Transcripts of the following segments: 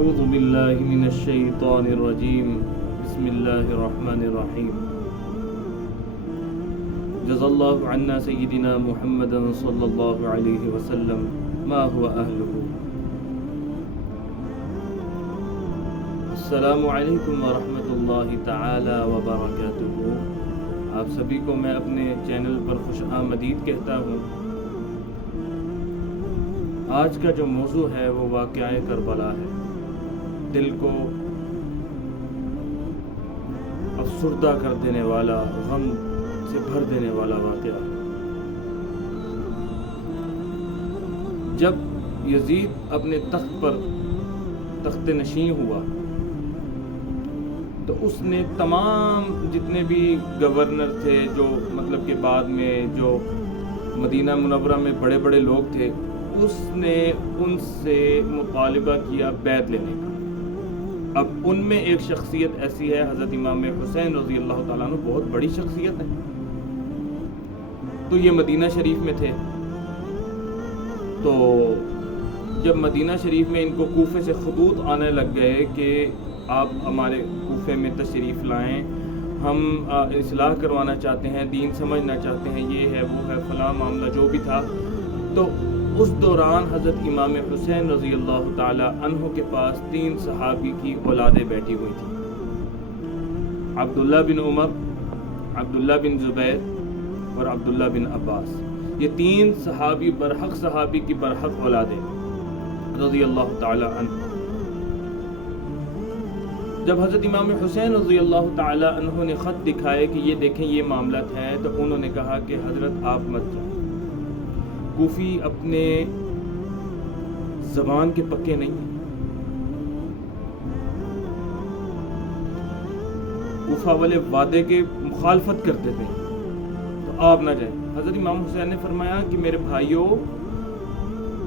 أعوذ بالله من الشيطان الرجيم بسم الله الرحمن الرحيم جزا الله عنا سيدنا محمدا صلى الله عليه وسلم ما هو أهله. السلام علیکم ورحمۃ اللہ تعالی وبرکاتہ. آپ سبھی کو میں اپنے چینل پر خوش آمدید کہتا ہوں. آج کا جو موضوع ہے وہ واقعہ کربلا ہے. دل کو افسردہ کر دینے والا، غم سے بھر دینے والا واقعہ. جب یزید اپنے تخت پر تخت نشین ہوا تو اس نے تمام جتنے بھی گورنر تھے، جو مطلب کہ بعد میں جو مدینہ منورہ میں بڑے بڑے لوگ تھے، اس نے ان سے مطالبہ کیا بیعت لینے کا. اب ان میں ایک شخصیت ایسی ہے، حضرت امام حسین رضی اللہ تعالیٰ عنہ بہت بڑی شخصیت ہے. تو یہ مدینہ شریف میں تھے. تو جب مدینہ شریف میں ان کو کوفے سے خطوط آنے لگ گئے کہ آپ ہمارے کوفے میں تشریف لائیں، ہم اصلاح کروانا چاہتے ہیں، دین سمجھنا چاہتے ہیں، یہ ہے وہ ہے فلاں معاملہ جو بھی تھا. تو اس دوران حضرت امام حسین رضی اللہ تعالی عنہ کے پاس 3 صحابی کی اولادیں بیٹھی ہوئی تھیں، عبداللہ بن عمر، عبداللہ بن زبیر اور عبداللہ بن عباس. یہ 3 صحابی برحق صحابی کی برحق اولادیں رضی اللہ تعالی عنہ. جب حضرت امام حسین رضی اللہ تعالی عنہ نے خط دکھائے کہ یہ دیکھیں یہ معاملات ہے، تو انہوں نے کہا کہ حضرت آپ مت جائیں. کوفی اپنے زبان کے پکے نہیں ہیں. کوفہ والے وعدے کے مخالفت کرتے تھے، تو آپ نہ جائیں. حضرت امام حسین نے فرمایا کہ میرے بھائیوں،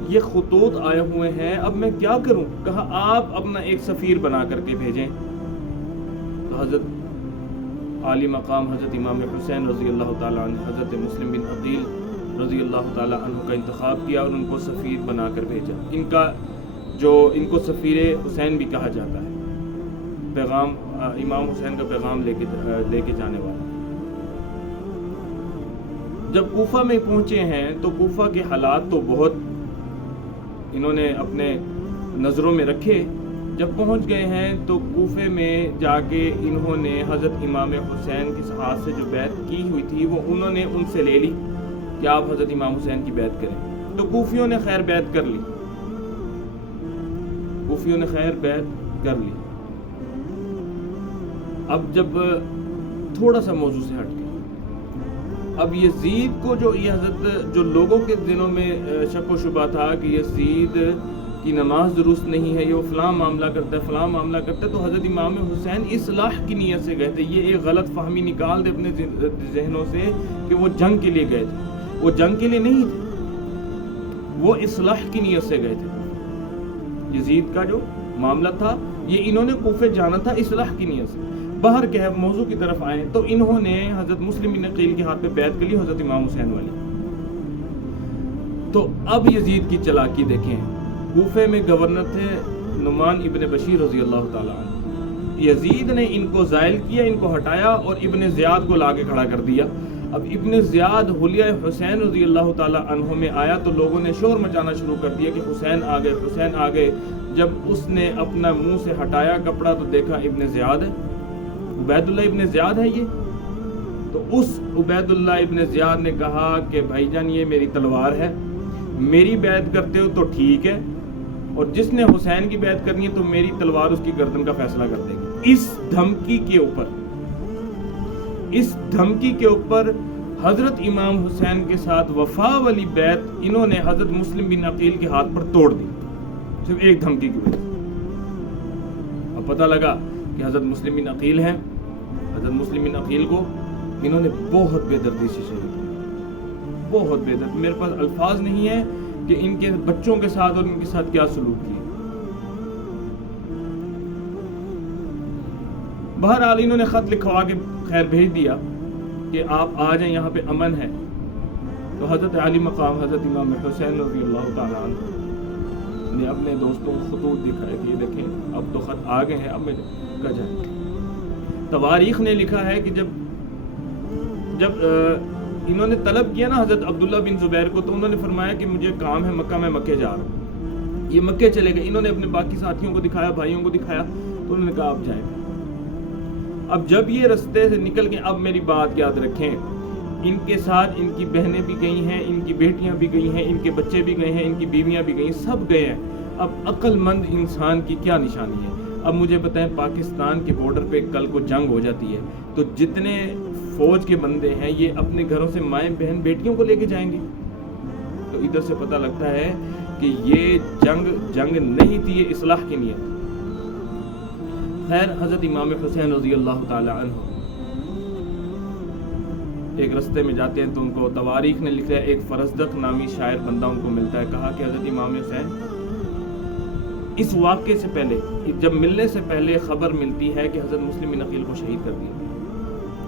یہ خطوط آئے ہوئے ہیں، اب میں کیا کروں؟ کہا آپ اپنا ایک سفیر بنا کر کے بھیجیں. تو حضرت عالی مقام حضرت امام حسین رضی اللہ تعالیٰ عنہ حضرت مسلم بن عقیل رضی اللہ تعالیٰ عنہ کا انتخاب کیا اور ان کو سفیر بنا کر بھیجا. ان کو سفیر حسین بھی کہا جاتا ہے، پیغام امام حسین کا پیغام لے کے جانے والا. جب کوفہ میں پہنچے ہیں تو کوفہ کے حالات تو بہت انہوں نے اپنے نظروں میں رکھے. جب پہنچ گئے ہیں تو کوفے میں جا کے انہوں نے حضرت امام حسین کے ہاتھ سے جو بیعت کی ہوئی تھی وہ انہوں نے ان سے لے لی کہ آپ حضرت امام حسین کی بیعت کریں. تو کوفیوں نے خیر بیعت کر لی. لی. اب جب تھوڑا سا موضوع سے ہٹ گئے، اب یزید کو جو یہ حضرت جو لوگوں کے دنوں میں شک و شبہ تھا کہ یزید کی نماز درست نہیں ہے، یہ وہ فلاں معاملہ کرتا ہے، تو حضرت امام حسین اصلاح کی نیت سے گئے تھے. یہ ایک غلط فہمی نکال دے اپنے ذہنوں سے کہ وہ جنگ کے لیے گئے تھے. وہ جنگ کے لیے نہیں تھے، وہ اصلاح کی نیت سے گئے تھے. یزید کا جو معاملہ تھا یہ انہوں نے کوفے جانا تھا اصلاح کی نیت سے. باہر کے موضوع کی طرف آئے تو انہوں نے حضرت مسلم بن عقیل کے ہاتھ پہ بیعت کر لی، حضرت امام حسین والی. تو اب یزید کی چلاکی دیکھیں. کوفے میں گورنر تھے نعمان ابن بشیر رضی اللہ تعالیٰ عنہ. یزید نے ان کو زائل کیا، ان کو ہٹایا اور ابن زیاد کو لا کے کھڑا کر دیا. اب ابن زیاد حلیہ حسین رضی اللہ تعالیٰ عنہ میں آیا تو لوگوں نے شور مچانا شروع کر دیا کہ حسین آ گئے. جب اس نے اپنا منہ سے ہٹایا کپڑا تو دیکھا ابن زیاد ہے، عبید اللہ ابن زیاد ہے یہ. تو اس عبید اللہ ابن زیاد نے کہا کہ بھائی جان یہ میری تلوار ہے، میری بیعت کرتے ہو تو ٹھیک ہے، اور جس نے حسین کی بیعت کرنی ہے تو میری تلوار اس کی گردن کا فیصلہ کر دے گی. اس دھمکی کے اوپر حضرت امام حسین کے ساتھ وفا والی بیعت انہوں نے حضرت مسلم بن عقیل کے ہاتھ پر توڑ دی، صرف ایک دھمکی کی وجہ سے. اب پتہ لگا کہ حضرت مسلم بن عقیل ہیں. حضرت مسلم بن عقیل کو انہوں نے بہت بے دردی سے شہید کیا، بہت بے دردی. میرے پاس الفاظ نہیں ہے کہ ان کے بچوں کے ساتھ اور ان کے ساتھ کیا سلوک کیا. بہرحال انہوں نے خط لکھوا کے خیر بھیج دیا کہ آپ آ جائیں، یہاں پہ امن ہے. تو حضرت عالی مقام حضرت امام حسین رضی اللہ تعالیٰ عنہ نے اپنے دوستوں کو خطوط دکھائے کہ یہ دیکھیں خط آ گئے ہیں، اب میں کہا جائے۔ تواریخ نے لکھا ہے کہ جب انہوں نے طلب کیا نا حضرت عبداللہ بن زبیر کو، تو انہوں نے فرمایا کہ مجھے کام ہے مکہ، میں مکے جا رہا ہوں۔ یہ مکے چلے گئے، انہوں نے اپنے باقی ساتھیوں کو دکھایا، بھائیوں کو دکھایا، تو انہوں نے کہا آپ جائیں۔ اب جب یہ رستے سے نکل گئے، اب میری بات یاد رکھیں، ان کے ساتھ ان کی بہنیں بھی گئی ہیں، ان کی بیٹیاں بھی گئی ہیں، ان کے بچے بھی گئے ہیں، ان کی بیویاں بھی گئی ہیں، سب گئے ہیں۔ اب عقل مند انسان کی کیا نشانی ہے؟ اب مجھے بتائیں، پاکستان کے بارڈر پہ کل کو جنگ ہو جاتی ہے تو جتنے فوج کے بندے ہیں یہ اپنے گھروں سے مائیں بہن بیٹیوں کو لے کے جائیں گے؟ تو ادھر سے پتہ لگتا ہے کہ یہ جنگ نہیں تھی، یہ اصلاح کی نیت۔ خیر، حضرت امام حسین رضی اللہ تعالی عنہ ایک رستے میں جاتے ہیں تو ان کو تواریخ نے لکھا ہے، ایک فرزدق نامی شاعر بندہ ان کو ملتا ہے، کہا کہ حضرت امام حسین، اس واقعے سے پہلے، جب ملنے سے پہلے خبر ملتی ہے کہ حضرت مسلم بن عقیل کو شہید کر دیا،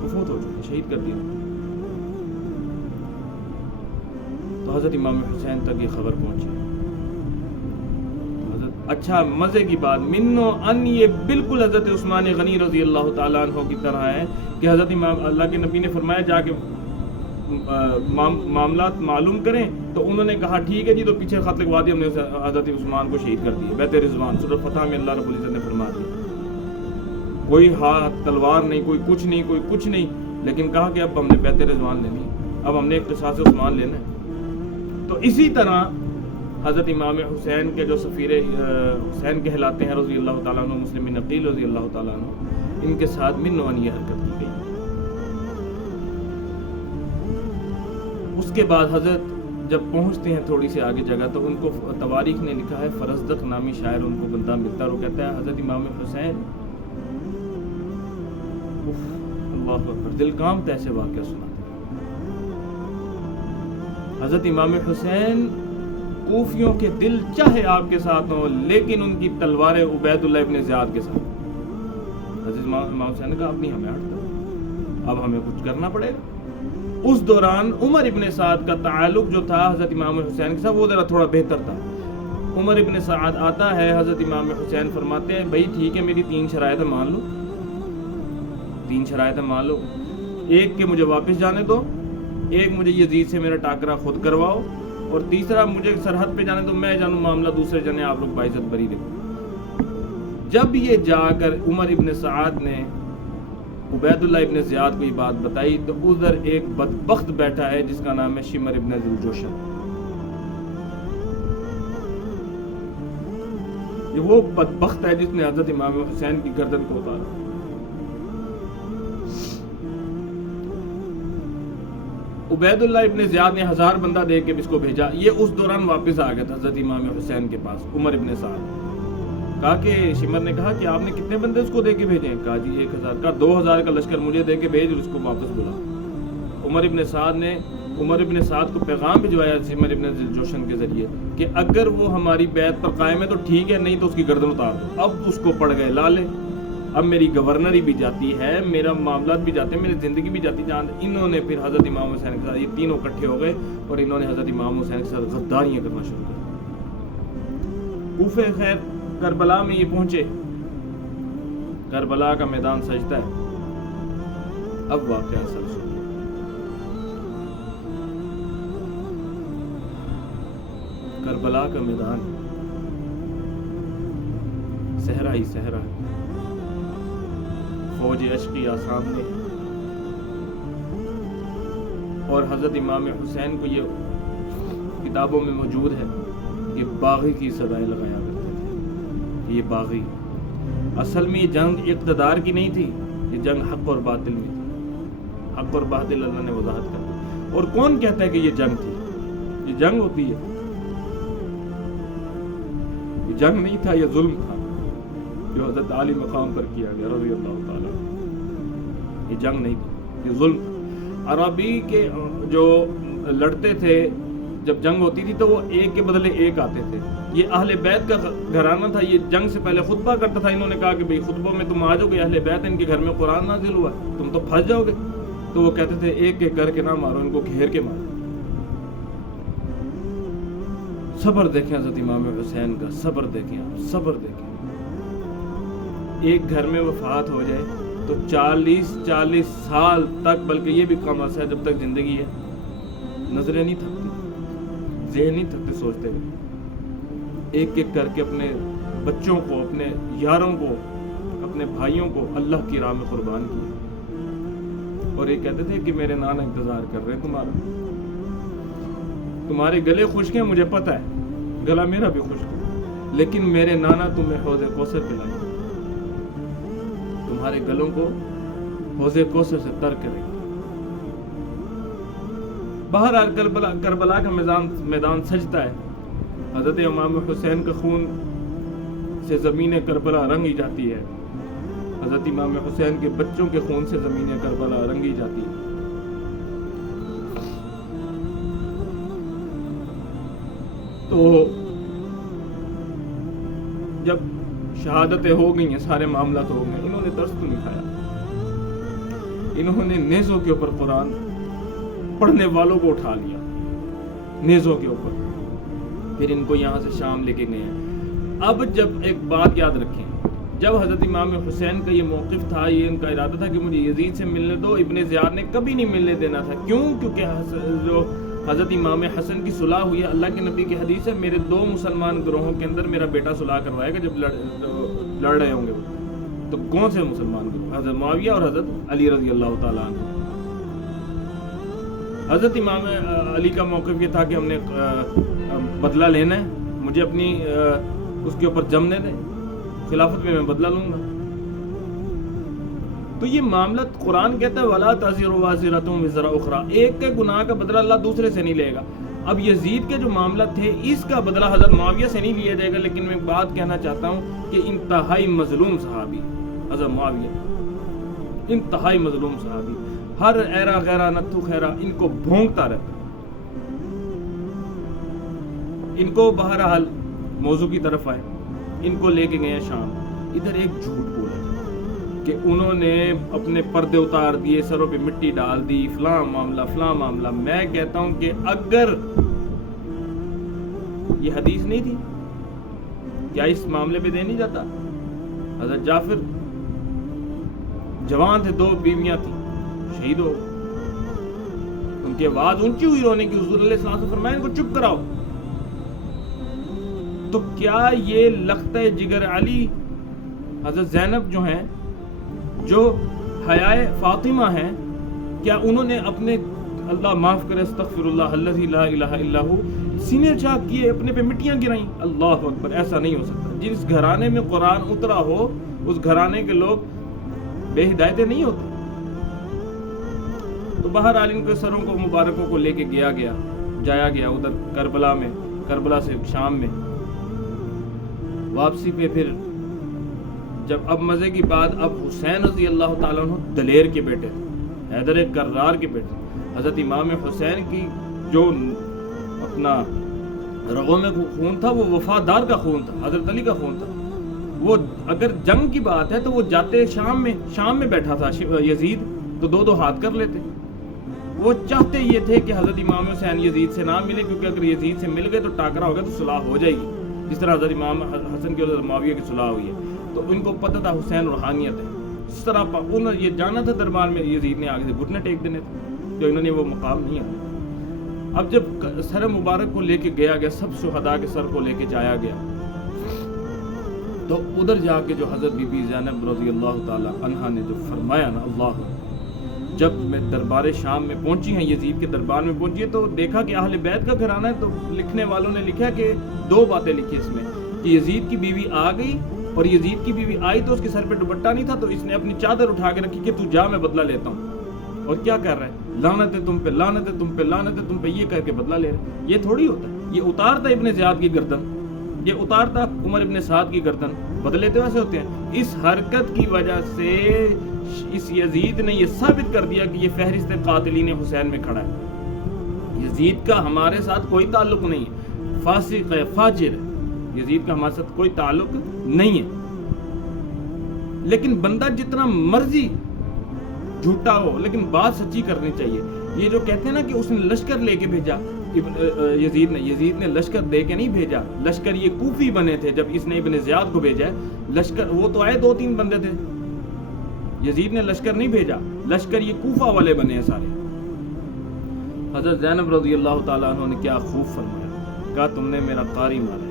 وہ فوت ہو چکے، شہید کر دیا۔ تو حضرت امام حسین تک یہ خبر پہنچی۔ اچھا، مزے کی بات، منو ان یہ بالکل حضرت عثمان غنی رضی اللہ تعالیٰ عنہ کی طرح ہے کہ حضرت امام اللہ کے نبی نے فرمایا جا کے معاملات معلوم کریں، تو انہوں نے کہا ٹھیک ہے جی، تو پیچھے خط لگوا دیا، ہم نے حضرت عثمان کو شہید کر دیا۔ بیت رضوان سورۃ فتح میں اللہ رب العزت نے فرما دیا، کوئی ہاتھ تلوار نہیں، کوئی کچھ نہیں، لیکن کہا کہ اب ہم نے بیت رضوان لینی، اب ہم نے قصاص عثمان لینا ہے۔ تو اسی طرح حضرت امام حسین کے جو سفیر حسین کہلاتے ہیں رضی اللہ تعالیٰ عنہ، مسلم بن عقیل رضی اللہ تعالیٰ عنہ، ان کے ساتھ من نوع یہ حرکت کی گئی۔ اس کے بعد حضرت جب پہنچتے ہیں تھوڑی سی آگے جگہ، تو ان کو تواریخ نے لکھا ہے، فرزدق نامی شاعر ان کو بندہ ملتا ہے، وہ کہتا ہے حضرت امام حسین، اللہ اکبر، دل کام ایسے واقعہ سناتے ہیں۔ حضرت امام حسین کوفیوں کے دل چاہے آپ کے ساتھ ہوں، لیکن ان کی تلواریں عبید اللہ ابن زیاد کے ساتھ۔ حضرت امام حسین نے کہا اب نہیں ہمیں ہٹتا، اب ہمیں کچھ کرنا پڑے گا۔ اس دوران عمر ابن سعد کا تعلق جو تھا حضرت امام حسین کے ساتھ، وہ ذرا تھوڑا بہتر تھا۔ عمر ابن سعد آتا ہے، حضرت امام حسین فرماتے ہیں بھائی ٹھیک ہے، میری 3 شرائط مان لو، 3 شرائط مان لو، ایک کہ مجھے واپس جانے دو، ایک مجھے یزید سے میرا ٹاکرا خود کرواؤ، اور تیسرا مجھے سرحد پہ جانے دو، میں جانوں معاملہ دوسرے جانے، آپ لوگ باعزت بری رہے۔ جب یہ جا کر عمر ابن سعد نے عبید اللہ ابن زیاد کو یہ بات بتائی، تو ادھر ایک بدبخت بیٹھا ہے جس کا نام ہے شمر ابن ذوالجوشن۔ یہ وہ بدبخت ہے جس نے حضرت امام حسین کی گردن کو اتارا۔ عبید اللہ ابن زیاد نے 1000 بندہ دے کے اس کو بھیجا، یہ اس دوران واپس آ گیا تھا حضرت امام حسین کے پاس۔ عمر ابن سعد کہا کہ شمر نے کہا کہ آپ نے کتنے بندے اس کو دے کے بھیجے ہیں؟ کہا جی 1000 کا 2000 کا لشکر مجھے دے کے بھیج اور اس کو واپس بلا۔ عمر ابن سعد نے عمر ابن سعد کو پیغام بھجوایا شمر ابن ذوالجوشن کے ذریعے کہ اگر وہ ہماری بیعت پر قائم ہے تو ٹھیک ہے، نہیں تو اس کی گردن اتار دو۔ اب اس کو پڑ گئے لالے، اب میری گورنری بھی جاتی ہے، میرا معاملات بھی جاتے ہیں، میری زندگی بھی جاتی جان۔ انہوں نے پھر حضرت امام حسین کے ساتھ، یہ تینوں اکٹھے ہو گئے اور انہوں نے حضرت امام حسین کے ساتھ غداریاں کرنا شروع کر۔ کوفے خیر کربلا میں یہ پہنچے، کربلا کا میدان سجتا ہے۔ اب واقعہ اصل سنیے۔ کربلا کا میدان صحرا ہی صحرا ہے، فوج اشقیاء سامنے، اور حضرت امام حسین کو یہ کتابوں میں موجود ہے، یہ باغی کی صدائیں لگایا کرتے تھے، یہ باغی۔ اصل میں یہ جنگ اقتدار کی نہیں تھی، یہ جنگ حق اور باطل میں تھی۔ حق اور باطل اللہ نے وضاحت کر دی۔ اور کون کہتا ہے کہ یہ جنگ تھی؟ یہ جنگ ہوتی ہے، یہ جنگ نہیں تھا، یہ ظلم تھا جو حضرت عالی مقام پر کیا گیا رضی اللہ تعالیٰ۔ یہ جنگ نہیں تھی، یہ ظلم تھا۔ عربی کے جو لڑتے تھے جب جنگ ہوتی تھی تو وہ ایک کے بدلے ایک آتے تھے۔ یہ اہل بیت کا گھرانہ تھا، یہ جنگ سے پہلے خطبہ کرتا تھا۔ انہوں نے کہا کہ بھئی خطبوں میں تم آ جاؤ گے، اہل بیت ان کے گھر میں قرآن نازل ہوا، تم تو پھنس جاؤ گے۔ تو وہ کہتے تھے ایک ایک کر کے نہ مارو، ان کو گھیر کے مارو۔ صبر دیکھیں حضرت امام حسین کا، صبر دیکھیں آپ، صبر دیکھیں۔ ایک گھر میں وفات ہو جائے تو 40 سال تک، بلکہ یہ بھی کم عرصہ ہے جب تک زندگی ہے، نظریں نہیں تھکتی، ذہن نہیں تھکتے سوچتے ہوئے، ایک ایک کر کے اپنے بچوں کو، اپنے یاروں کو، اپنے بھائیوں کو اللہ کی راہ میں قربان کیا، اور یہ کہتے تھے کہ میرے نانا انتظار کر رہے ہیں تمہارے گلے خشک ہیں، مجھے پتہ ہے گلا میرا بھی خشک ہے، لیکن میرے نانا تمہیں حوض کوثر پلائیں، تمہارے گلوں کو حوض کوثر سے تر کریں۔ بہرحال کربلا کا میدان سجتا ہے، حضرت امام حسین کا خون سے زمین کربلا رنگی جاتی ہے، حضرت امام حسین کے بچوں کے خون سے زمین کربلا رنگی جاتی ہے۔ تو جب شہادتیں ہو گئی ہیں، سارے معاملات ہو گئے، انہوں نے درس تو نہیں کھایا، انہوں نے نیزوں کے اوپر قرآن پڑھنے والوں کو اٹھا لیا، نیزوں کے اوپر، پھر ان کو یہاں سے شام لے کے گئے ہیں۔ اب جب ایک بات یاد رکھیں، جب حضرت امام حسین کا یہ موقف تھا، یہ ان کا ارادہ تھا کہ مجھے یزید سے ملنے دو، ابن زیاد نے کبھی نہیں ملنے دینا تھا۔ کیوں؟ کیونکہ جو حضرت امام حسن کی صلح ہوئی ہے، اللہ کے نبی کی حدیث ہے، میرے 2 مسلمان گروہوں کے اندر میرا بیٹا صلح کروائے گا جب لڑ رہے ہوں گے وہ۔ تو کون سے مسلمان گروہ؟ حضرت معاویہ اور حضرت علی رضی اللہ تعالیٰ عنہ۔ حضرت امام علی کا موقف یہ تھا کہ ہم نے بدلہ لینا ہے، مجھے اپنی اس کے اوپر جمنے دیں، خلافت میں بدلہ لوں گا۔ تو یہ معاملہ قرآن کہتا ہے وَلَا تَزِرُ وَازِرَةٌ وِزْرَ أُخْرَىٰ، ایک کے گناہ کا بدلہ اللہ دوسرے سے نہیں لے گا۔ اب یزید کے جو معاملہ تھے، اس کا بدلہ حضرت معاویہ سے نہیں لیا جائے گا، لیکن میں ایک بات کہنا چاہتا ہوں کہ انتہائی مظلوم صحابی حضرت معاویہ، انتہائی مظلوم صحابی، ہر ایرا غیرہ نتھو خیرہ ان کو بھونکتا رہتا۔ ان کو بہرحال موضوع کی طرف آئے، ان کو لے کے گئے شام۔ ادھر ایک جھوٹ بولا کہ انہوں نے اپنے پردے اتار دیے، سروں پہ مٹی ڈال دی، فلاں معاملہ۔ میں کہتا ہوں کہ اگر یہ حدیث نہیں تھی، کیا اس معاملے پہ دے نہیں جاتا؟ حضرت جعفر جوان تھے، 2 بیویاں تھیں، شہید ہو، ان کی آواز اونچی ہوئی رونے کی، حضور علیہ السلام سے فرمایا ان کو چپ کراؤ۔ تو کیا یہ لخت جگر علی حضرت زینب جو ہیں، جو حیائے فاطمہ ہیں، کیا انہوں نے اپنے اللہ معاف کرے استغفر اللہ الذی لا الہ الا ہو سینے چاک کیے، اپنے پہ مٹیاں گرائیں؟ اللہ اکبر، ایسا نہیں ہو سکتا۔ جس گھرانے میں قرآن اترا ہو، اس گھرانے کے لوگ بے ہدایتیں نہیں ہوتے۔ تو بہرحال ان کے سروں کو مبارکوں کو لے کے جایا گیا ادھر کربلا میں، کربلا سے شام میں۔ واپسی پہ پھر جب اب مزے کی بات، اب حسین رضی اللہ تعالیٰ عنہ دلیر کے بیٹے تھے، حیدر کرار کے بیٹے، حضرت امام حسین کی جو اپنا رگوں میں خون تھا وہ وفادار کا خون تھا، حضرت علی کا خون تھا۔ وہ اگر جنگ کی بات ہے تو وہ جاتے شام میں بیٹھا تھا یزید، تو 2 ہاتھ کر لیتے۔ وہ چاہتے یہ تھے کہ حضرت امام حسین یزید سے نہ ملے، کیونکہ اگر یزید سے مل گئے تو ٹاکرا ہوگا تو صلح ہو جائے گی، جس طرح حضرت امام حسن کی اور حضرت معاویہ کی صلح ہوئی ہے۔ تو ان کو پتہ تھا حسین روحانیت ہے، اس طرح انہوں نے یہ جانا تھا دربار میں یزید نے آگے سے گھٹنے ٹیک دینے تھے، جو انہوں نے وہ مقام نہیں آیا۔ اب جب سر مبارک کو لے کے گیا سب شہداء کے سر کو لے کے جایا گیا، تو ادھر جا کے جو حضرت بی بی زینب رضی اللہ تعالی عنہا نے جو فرمایا نا، اللہ، جب میں دربار شام میں پہنچی ہیں، یزید کے دربار میں پہنچی ہے، تو دیکھا کہ اہل بیت کا گھرانہ ہے، تو لکھنے والوں نے لکھا کہ 2 باتیں لکھی اس میں، کہ یزید کی بیوی آ گئی، اور یزید کی بیوی آئی تو اس کے سر پہ دوپٹہ نہیں تھا، تو اس نے اپنی چادر اٹھا کے رکھی کہ تو جا، میں بدلہ لیتا ہوں۔ اور کیا کر رہا ہے؟ لعنت ہے تم پہ، لعنت ہے تم پہ، لعنت ہے تم پہ، یہ کہہ کے بدلہ لے رہا ہے۔ یہ تھوڑی ہوتا ہے، یہ اتارتا ابن زیاد کی گردن، یہ اتارتا عمر ابن سعد کی گردن، بدلے تو ایسے ہوتے ہیں۔ اس حرکت کی وجہ سے اس یزید نے یہ ثابت کر دیا کہ یہ فہرست قاتلین حسین میں کھڑا ہے۔ یزید کا ہمارے ساتھ کوئی تعلق نہیں ہے، فاسق ہے، فاجر ہے، یزید کا ہمارے ساتھ کوئی تعلق نہیں ہے۔ لیکن بندہ جتنا مرضی جھوٹا ہو، لیکن بات سچی کرنی چاہیے۔ یہ جو کہتے ہیں نا کہ اس نے لشکر لے کے بھیجا، یزید نے لشکر دے کے نہیں بھیجا، لشکر یہ کوفی بنے تھے جب اس نے ابن زیاد کو بھیجا ہے، لشکر وہ تو آئے 2-3 بندے تھے، یزید نے لشکر نہیں بھیجا، لشکر یہ کوفہ والے بنے ہیں سارے۔ حضرت زینب رضی اللہ تعالیٰ عنہ نے کیا خوب فرمایا، کہا تم نے میرا قاری مارا،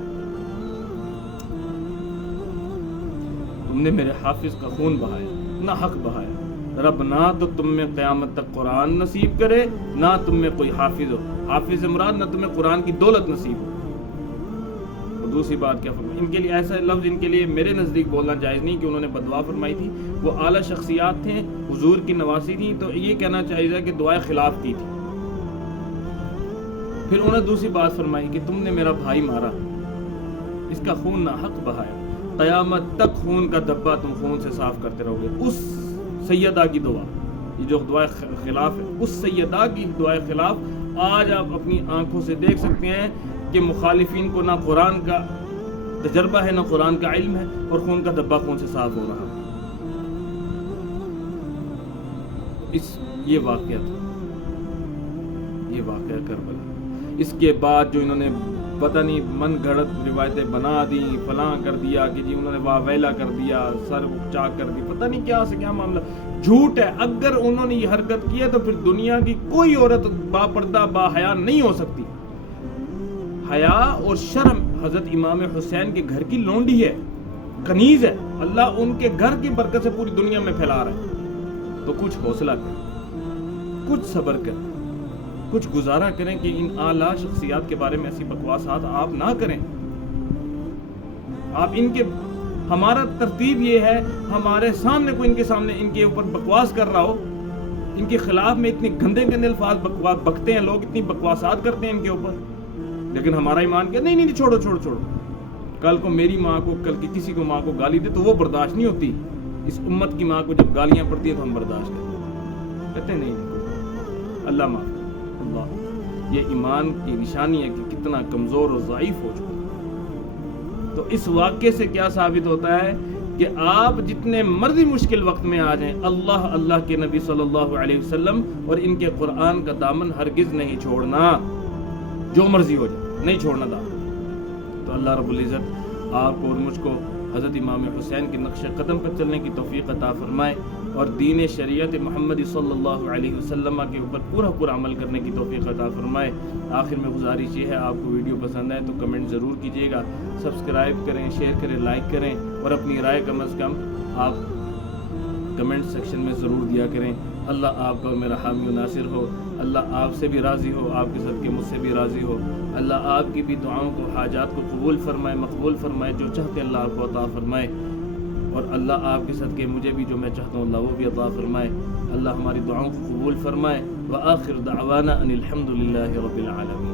تم نے میرے حافظ کا خون بہایا، نہ حق بہایا، رب نہ تو تم میں قیامت تک قرآن نصیب کرے، نہ تم میں کوئی حافظ ہو، حافظ سے مراد نہ تمہیں قرآن کی دولت نصیب ہو۔ اور دوسری بات کیا فرمائی، ان کے لیے ایسا لفظ ان کے لیے میرے نزدیک بولنا جائز نہیں کہ انہوں نے بددعا فرمائی تھی، وہ اعلیٰ شخصیات تھے، حضور کی نواسی تھیں، تو یہ کہنا چاہیے کہ دعائے خلاف کی تھی۔ پھر انہوں نے دوسری بات فرمائی کہ تم نے میرا بھائی مارا، اس کا خون نہ حق بہایا، قیامت تک خون کا دھبا تم خون سے صاف کرتے رہو گے۔ اس سیدہ کی دعا، یہ جو دعائے خلاف ہے، اس سیدہ کی دعائے خلاف آج آپ اپنی آنکھوں سے دیکھ سکتے ہیں کہ مخالفین کو نہ قرآن کا تجربہ ہے، نہ قرآن کا علم ہے، اور خون کا دھبا خون سے صاف ہو رہا ہے۔ یہ واقعہ تھا، یہ واقعہ کربلا۔ اس کے بعد جو انہوں نے پتہ نہیں من گھڑت روایتیں بنا دی، فلاں کر دیا کہ جی انہوں نے واہ ویلا کر دیا، سر چاک کر دی، پتہ نہیں کیا سے کیا معاملہ، جھوٹ ہے۔ اگر انہوں نے یہ حرکت کی ہے تو پھر دنیا کی کوئی عورت با پردہ با حیا نہیں ہو سکتی۔ حیا اور شرم حضرت امام حسین کے گھر کی لونڈی ہے، کنیز ہے، اللہ ان کے گھر کی برکت سے پوری دنیا میں پھیلا رہا ہے۔ تو کچھ حوصلہ کریں، کچھ صبر کریں، کچھ گزارا کریں کہ ان اعلیٰ شخصیات کے بارے میں ایسی بکواسات آپ نہ کریں۔ آپ ان کے، ہمارا ترتیب یہ ہے، ہمارے سامنے کوئی ان کے سامنے ان کے اوپر بکواس کر رہا ہو، ان کے خلاف میں اتنے گندے گندے الفاظ بکتے ہیں لوگ، اتنی بکواسات کرتے ہیں ان کے اوپر، لیکن ہمارا ایمان کیا، نہیں نہیں چھوڑو چھوڑو چھوڑو، کل کو میری ماں کو، کل کی کسی کو ماں کو گالی دے تو وہ برداشت نہیں ہوتی، اس امت کی ماں کو جب گالیاں پڑتی ہیں تو ہم برداشت کہتے ہیں نہیں، اللہ معاف، اللہ، یہ ایمان کی نشانی ہے کہ کتنا کمزور اور ضعیف ہو چکا۔ تو اس واقعے سے کیا ثابت ہوتا ہے کہ آپ جتنے مرضی مشکل وقت میں آ جائیں، اللہ اللہ کے نبی صلی اللہ علیہ وسلم اور ان کے قرآن کا دامن ہرگز نہیں چھوڑنا، جو مرضی ہو جائے نہیں چھوڑنا دامن۔ تو اللہ رب العزت آپ کو اور مجھ کو حضرت امام حسین کے نقش قدم پر چلنے کی توفیق عطا فرمائے، اور دین شریعت محمد صلی اللہ علیہ وسلم کے اوپر پورا عمل کرنے کی توفیق عطا فرمائے۔ آخر میں گزارش یہ ہے، آپ کو ویڈیو پسند آئے تو کمنٹ ضرور کیجیے گا، سبسکرائب کریں، شیئر کریں، لائک کریں، اور اپنی رائے کم از کم آپ کمنٹ سیکشن میں ضرور دیا کریں۔ اللہ آپ کا اور میرا حامی و ناصر ہو، اللہ آپ سے بھی راضی ہو، آپ کے صدقے مجھ سے بھی راضی ہو، اللہ آپ کی بھی دعاؤں کو، حاجات کو قبول فرمائے، مقبول فرمائے، جو چاہتے اللہ آپ کو عطا فرمائے، اور اللہ آپ کے صدقے مجھے بھی جو میں چاہتا ہوں اللہ وہ بھی عطا فرمائے، اللہ ہماری دعاؤں کو قبول فرمائے۔ وآخر دعوانا ان الحمد للہ رب العالمین۔